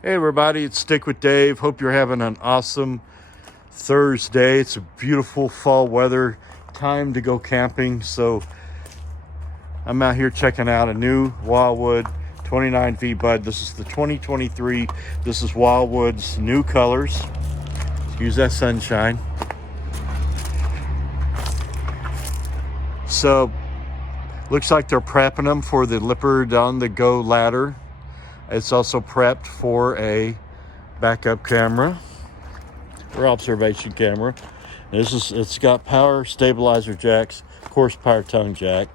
Hey everybody, it's Stick with Dave. Hope you're having an awesome Thursday. It's a beautiful fall weather, time to go camping. So I'm out here checking out a new Wildwood 29V bud. This is the 2023. This is Wildwood's new colors. Use that sunshine. So looks like they're prepping them for the Leopard on the go ladder. It's also prepped for a backup camera or observation camera. It's got power stabilizer jacks, of course power tongue jack,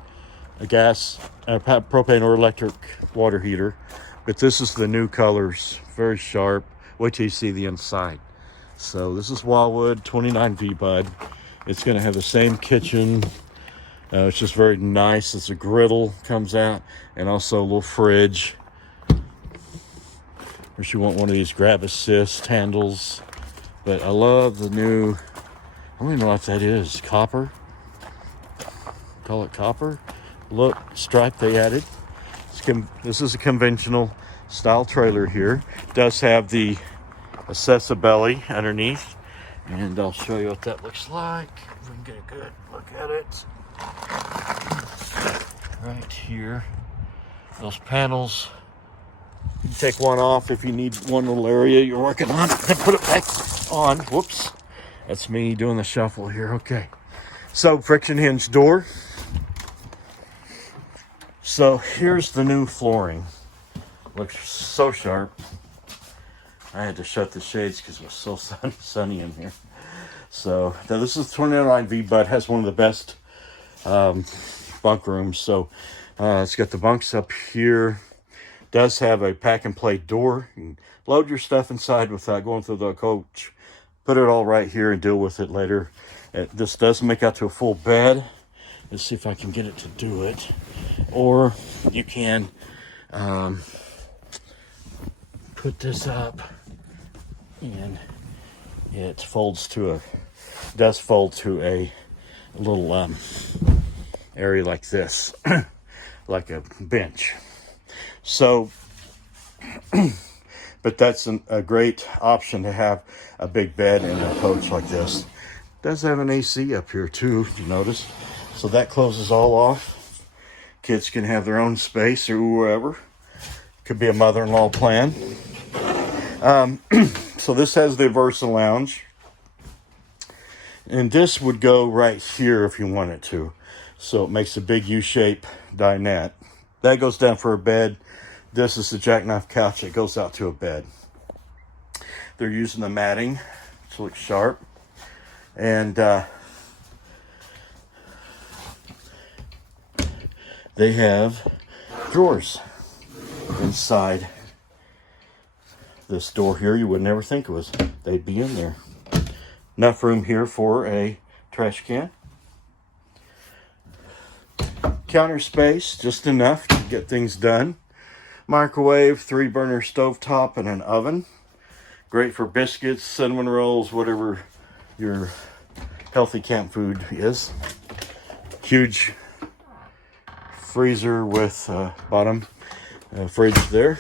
a gas, propane or electric water heater. But this is the new colors, very sharp. Wait till you see the inside. So this is Wildwood 29V bud. It's going to have the same kitchen. It's just very nice. It's a griddle comes out, and also a little fridge. Or you want one of these grab assist handles. But I love the new, I don't even know what that is, copper? Call it copper? Look, stripe they added. This is a conventional style trailer here. It does have the accessibility underneath. And I'll show you what that looks like. If we can get a good look at it. Right here. Those panels. You can take one off if you need one little area you're working on and put it back on. Whoops. That's me doing the shuffle here. Okay. So friction hinge door. So here's the new flooring. Looks so sharp. I had to shut the shades because it was so sunny in here. So now this is 29V bud. Has one of the best bunk rooms. So it's got the bunks up here. Does have a pack and play door. You can load your stuff inside without going through the coach. Put it all right here and deal with it later. This does make out to a full bed. Let's see if I can get it to do it. Or you can put this up and it does fold to a little area like this, like a bench. So, but that's a great option to have a big bed in a coach like this. It does have an AC up here too, you notice. So that closes all off. Kids can have their own space or wherever. Could be a mother-in-law plan. So this has the Versa Lounge. And this would go right here if you wanted to. So it makes a big U-shape dinette. That goes down for a bed. This is the jackknife couch that goes out to a bed. They're using the matting to look sharp. And they have drawers inside this door here. You would never think they'd be in there. Enough room here for a trash can. Counter space, just enough to get things done. Microwave, 3-burner stovetop, and an oven. Great for biscuits, cinnamon rolls, whatever your healthy camp food is. Huge freezer with bottom fridge there.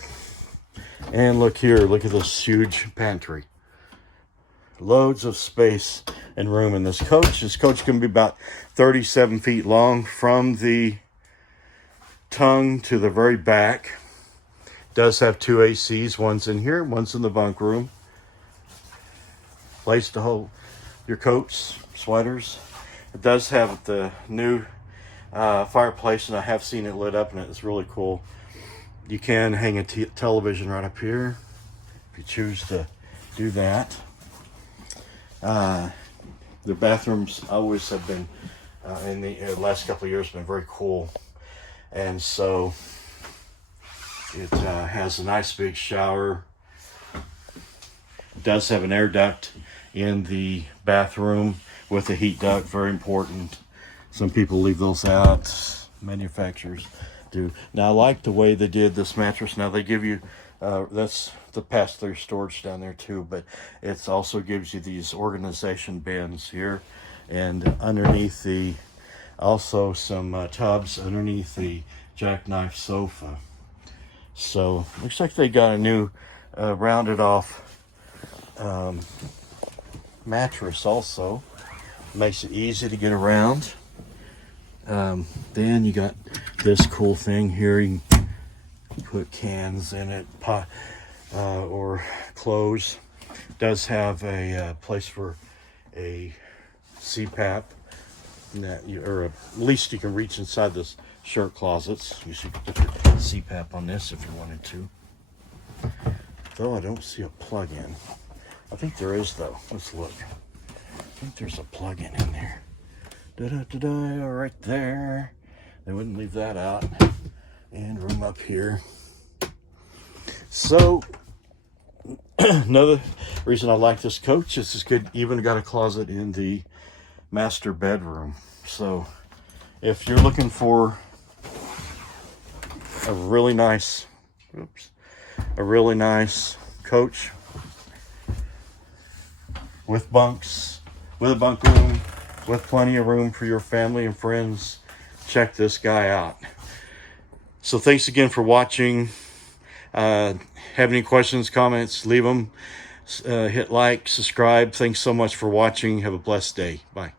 And look here, look at this huge pantry. Loads of space and room in this coach. This coach can be about 37 feet long from the tongue to the very back. Does have 2 ACs. One's in here, one's in the bunk room. Place to hold your coats, sweaters. It does have the new fireplace, and I have seen it lit up, and it's really cool. You can hang a television right up here if you choose to do that. The bathrooms always have been, in the last couple of years, been very cool. And so it has a nice big shower. It does have an air duct in the bathroom with a heat duct, very important. Some people leave those out, manufacturers do. Now I like the way they did this mattress. Now they give you, that's the pass-through storage down there too, but it also gives you these organization bins here, and underneath also some tubs underneath the jackknife sofa. So looks like they got a new rounded off mattress also. Makes it easy to get around. Then you got this cool thing here. You can put cans in it, or clothes. Does have a place for a CPAP, or at least you can reach inside this shirt closets. You should put your CPAP on this if you wanted to. Though I don't see a plug-in. I think there is though. Let's look. I think there's a plug-in in there. Da-da-da-da, right there. They wouldn't leave that out. And room up here. So, another reason I like this coach is it's good. Even got a closet in the master bedroom. So, if you're looking for a really nice coach with bunks, with a bunk room, with plenty of room for your family and friends, check this guy out. So thanks again for watching. Have any questions, comments, leave them. Hit like, subscribe. Thanks so much for watching. Have a blessed day. Bye.